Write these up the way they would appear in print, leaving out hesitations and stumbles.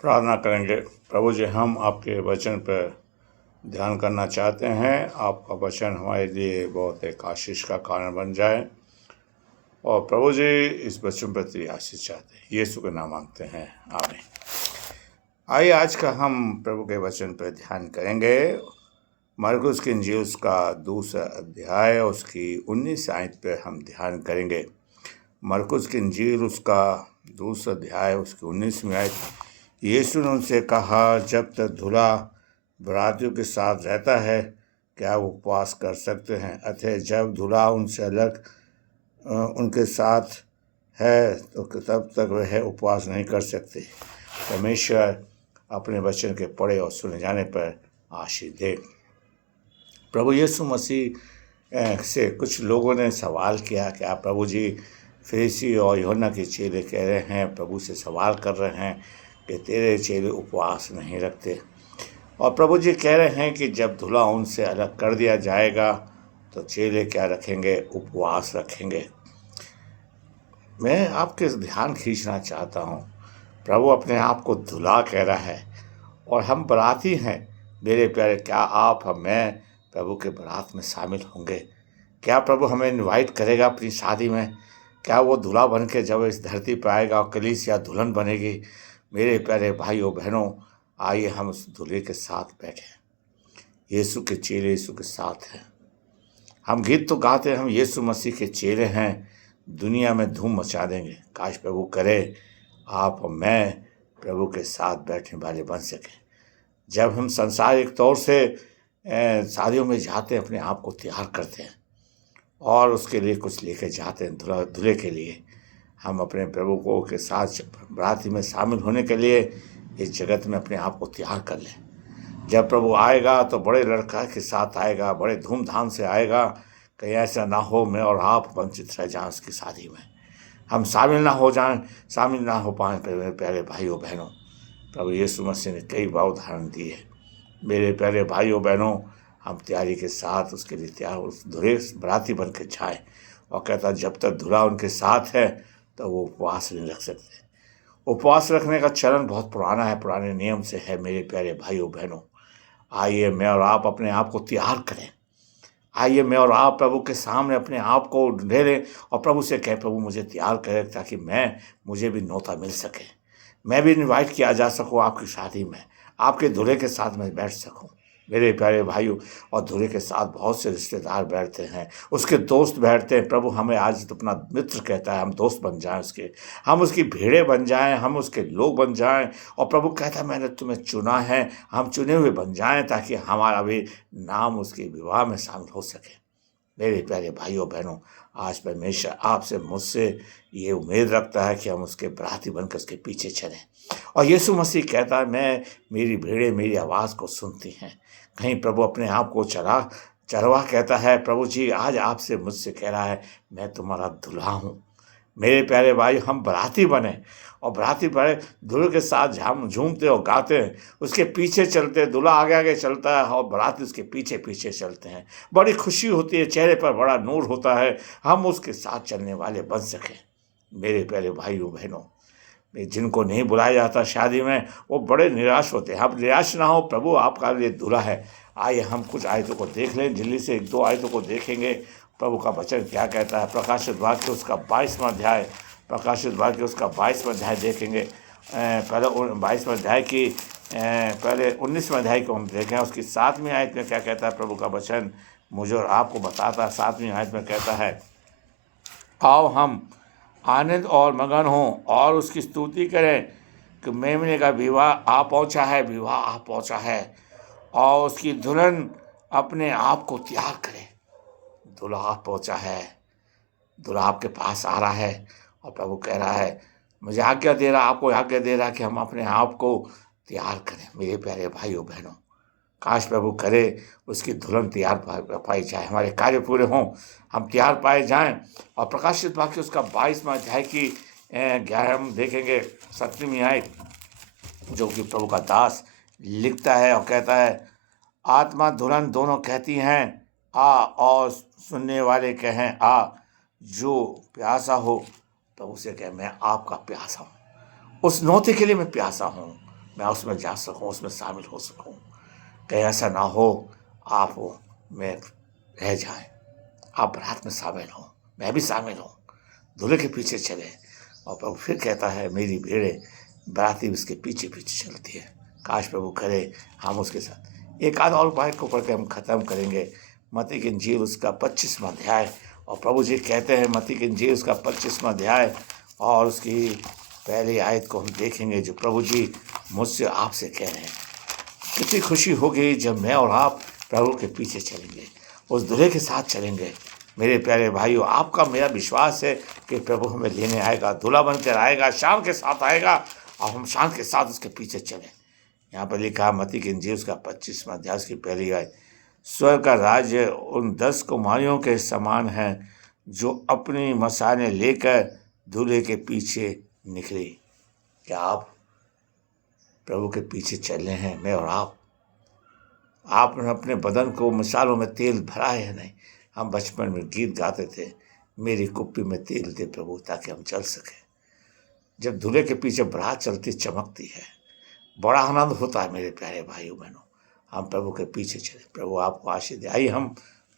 प्रार्थना करेंगे। प्रभु जी, हम आपके वचन पर ध्यान करना चाहते हैं। आपका वचन हमारे लिए बहुत एक आशीष का कारण बन जाए। और प्रभु जी, इस वचन पर तेरी आशीष चाहते हैं, यीशु के नाम मांगते हैं, आमीन। आइए आज का हम प्रभु के वचन पर ध्यान करेंगे। मरकुस की इंजील उसका दूसरा अध्याय उसकी 19 आयत पर हम ध्यान करेंगे। मरकुस की इंजील उसका दूसरा अध्याय उसकी 19वीं आयत। यीशु ने उनसे कहा, जब तक दूल्हा बरातियों के साथ रहता है क्या वो उपवास कर सकते हैं? अतः जब दूल्हा उनसे अलग उनके साथ है तो तब तक वह उपवास नहीं कर सकते। परमेश्वर अपने वचन के पढ़े और सुने जाने पर आशीष दे। प्रभु यीशु मसीह से कुछ लोगों ने सवाल किया, क्या प्रभु जी फरीसी और यूहन्ना के चेले कह रहे हैं, प्रभु से सवाल कर रहे हैं कि तेरे चेले उपवास नहीं रखते। और प्रभु जी कह रहे हैं कि जब दूल्हा उनसे अलग कर दिया जाएगा तो चेले क्या रखेंगे? उपवास रखेंगे। मैं आपके ध्यान खींचना चाहता हूँ, प्रभु अपने आप को दूल्हा कह रहा है और हम बराती हैं। मेरे प्यारे, क्या आप मैं प्रभु के बारात में शामिल होंगे? क्या प्रभु हमें इनवाइट करेगा अपनी शादी में? क्या वो दूल्हा बन के जब इस धरती पर आएगा और कलीसिया दुल्हन बनेगी? मेरे प्यारे भाइयों बहनों, आइए हम उस दूल्हे के साथ बैठें। यीशु के चेले यीशु के साथ हैं। हम गीत तो गाते हैं, हम यीशु मसीह के चेले हैं, दुनिया में धूम मचा देंगे। काश प्रभु करे आप और मैं प्रभु के साथ बैठने वाले बन सकें। जब हम सांसारिक तौर से शादियों में जाते हैं, अपने आप को तैयार करते हैं और उसके लिए कुछ लेके जाते हैं दूल्हे के लिए। हम अपने प्रभु को के साथ बराती में शामिल होने के लिए इस जगत में अपने आप को तैयार कर लें। जब प्रभु आएगा तो बड़े लड़का के साथ आएगा, बड़े धूमधाम से आएगा। कहीं ऐसा ना हो मैं और आप वंचित रह जाएं उसकी शादी में, हम शामिल ना हो पाएँ। प्यारे भाइयों बहनों, प्रभु यीशु मसीह ने कई बार उदाहरण दिए। मेरे प्यारे भाइयों बहनों, हम तैयारी के साथ उसके लिए तैयार उस दूल्हे बराती बन के जाएँ। और कहता जब तक दूल्हा उनके साथ है तो वो उपवास नहीं रख सकते। उपवास रखने का चलन बहुत पुराना है, पुराने नियम से है। मेरे प्यारे भाइयों बहनों, आइए मैं और आप अपने आप को तैयार करें। आइए मैं और आप प्रभु के सामने अपने आप को ढेरें और प्रभु से कहें, प्रभु मुझे तैयार करें ताकि मुझे भी न्योता मिल सके, मैं भी इनवाइट किया जा सकूं आपकी शादी में, आपके दूल्हे के साथ मैं बैठ सकूं। मेरे प्यारे भाइयों, और दूल्हे के साथ बहुत से रिश्तेदार बैठते हैं, उसके दोस्त बैठते हैं। प्रभु हमें आज तो अपना मित्र कहता है, हम दोस्त बन जाएं उसके, हम उसकी भीड़ें बन जाएं, हम उसके लोग बन जाएं। और प्रभु कहता है मैंने तुम्हें चुना है, हम चुने हुए बन जाएं ताकि हमारा भी नाम उसके विवाह में शामिल हो सके। मेरे प्यारे भाइयों बहनों, आज परमेश्वर आपसे मुझसे ये उम्मीद रखता है कि हम उसके बराती बनकर उसके पीछे चलें। और यीशु मसीह कहता है मेरी भीड़ें मेरी आवाज़ को सुनती हैं। कहीं प्रभु अपने आप को चरवाहा कहता है, प्रभु जी आज आपसे मुझसे कह रहा है मैं तुम्हारा दूल्हा हूँ। मेरे प्यारे भाई, हम बराती बने और बराती बने दूल्हे के साथ हम झूमते और गाते हैं, उसके पीछे चलते हैं। दूल्हा आगे आगे चलता है और बराती उसके पीछे पीछे चलते हैं। बड़ी खुशी होती है, चेहरे पर बड़ा नूर होता है, हम उसके साथ चलने वाले बन सकें। मेरे प्यारे भाइयों बहनों, जिनको नहीं बुलाया जाता शादी में वो बड़े निराश होते हैं। आप निराश ना हो, प्रभु आपका लिए दूल्हा है। आइए हम कुछ आयतों को देख लें, जल्दी से एक दो आयतों को देखेंगे प्रभु का वचन क्या कहता है। प्रकाशित वाक्य उसका 22वां अध्याय, प्रकाशित वाक्य उसका 22वां अध्याय देखेंगे। पहले 22वां अध्याय की पहले 19वां अध्याय को हम देखें। उसकी 7वीं आयत में क्या कहता है प्रभु का वचन, मुझे और आपको बताता है। 7वीं आयत में कहता है, आओ हम आनंद और मगन हों और उसकी स्तुति करें कि मेमने का विवाह आ पहुंचा है, विवाह आ पहुंचा है और उसकी दुल्हन अपने आप को तैयार करे। दूल्हा आ पहुंचा है, दूल्हा आपके पास आ रहा है और प्रभु कह रहा है, मुझे आज्ञा दे रहा, आपको आज्ञा दे रहा कि हम अपने आप को तैयार करें। मेरे प्यारे भाइयों बहनों, काश प्रभु करे उसकी दुल्हन तैयार पाई जाए, हमारे कार्य पूरे हों, हम तैयार पाए जाएं। और प्रकाशित वाक्य उसका 22वां अध्याय की 11 हम देखेंगे 7वीं आयत, जो कि प्रभु का दास लिखता है और कहता है, आत्मा दुल्हन दोनों कहती हैं आ, और सुनने वाले कहें आ। जो प्यासा हो प्रभु से कहे मैं आपका प्यासा हूँ, उस नौते के लिए मैं प्यासा हूँ। मैं उसमें जा सकूँ, उसमें शामिल हो सकूँ। कहीं ऐसा ना हो आप में रह जाएँ, आप बारात में शामिल हों, मैं भी शामिल हूँ, दूल्हे के पीछे चले। और प्रभु फिर कहता है मेरी भेड़ें बाराती उसके पीछे-पीछे चलती है। काश प्रभु करे हम उसके साथ। एक आध और उपाय को पढ़ के हम ख़त्म करेंगे। मत्ती की इंजील उसका 25वां अध्याय, और प्रभु जी कहते हैं मत्ती की इंजील उसका 25वां अध्याय और उसकी पहली आयत को हम देखेंगे, जो प्रभु जी मुझसे आपसे कह रहे हैं। कितनी खुशी होगी जब मैं और आप प्रभु के पीछे चलेंगे, उस दूल्हे के साथ चलेंगे। मेरे प्यारे भाइयों, आपका मेरा विश्वास है कि प्रभु हमें लेने आएगा, दूल्हा बनकर आएगा, शान के साथ आएगा और हम शान के साथ उसके पीछे चलें। यहाँ पर लिखा है मत्ती की इंजील उसका 25वां अध्याय की पहली आयत, स्वर्ग का राज्य उन 10 कुमारियों के समान है जो अपनी मशालें लेकर दूल्हे के पीछे निकली। क्या आप प्रभु के पीछे चल रहे हैं, मैं और आप? आपने अपने बदन को मसालों में तेल भरा है या नहीं? हम बचपन में गीत गाते थे, मेरी कुप्पी में तेल दे प्रभु ताकि हम चल सकें। जब दूल्हे के पीछे बारात चलती चमकती है, बड़ा आनंद होता है मेरे प्यारे भाइयों बहनों। हम प्रभु के पीछे चलें, प्रभु आपको आशीष दे। आइए हम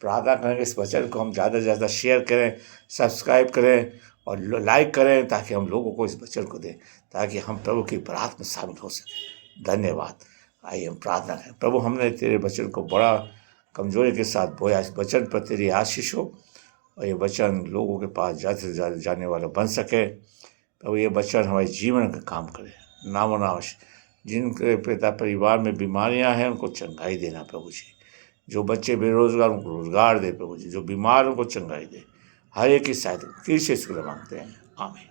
प्रार्थना करेंगे, इस वचन को हम ज़्यादा से ज़्यादा शेयर करें, सब्सक्राइब करें और लाइक करें, ताकि हम लोगों को इस वचन को दें, ताकि हम प्रभु की बारात में शामिल हो सकें। धन्यवाद। आइए हम प्रार्थना करें। प्रभु, हमने तेरे वचन को बड़ा कमजोरी के साथ बोया, इस वचन पर तेरी आशीष हो और ये वचन लोगों के पास ज़्यादा से ज़्यादा जाने वाला बन सके। प्रभु, ये वचन हमारे जीवन का काम करे। नामोनाश जिनके पिता परिवार में बीमारियां हैं उनको चंगाई देना प्रभु जी। जो बच्चे बेरोजगार उनको रोजगार दे प्रभु जी। जो बीमार उनको चंगाई दे। हर एक की सहायता कृष्ण से मांगते हैं, आमीन।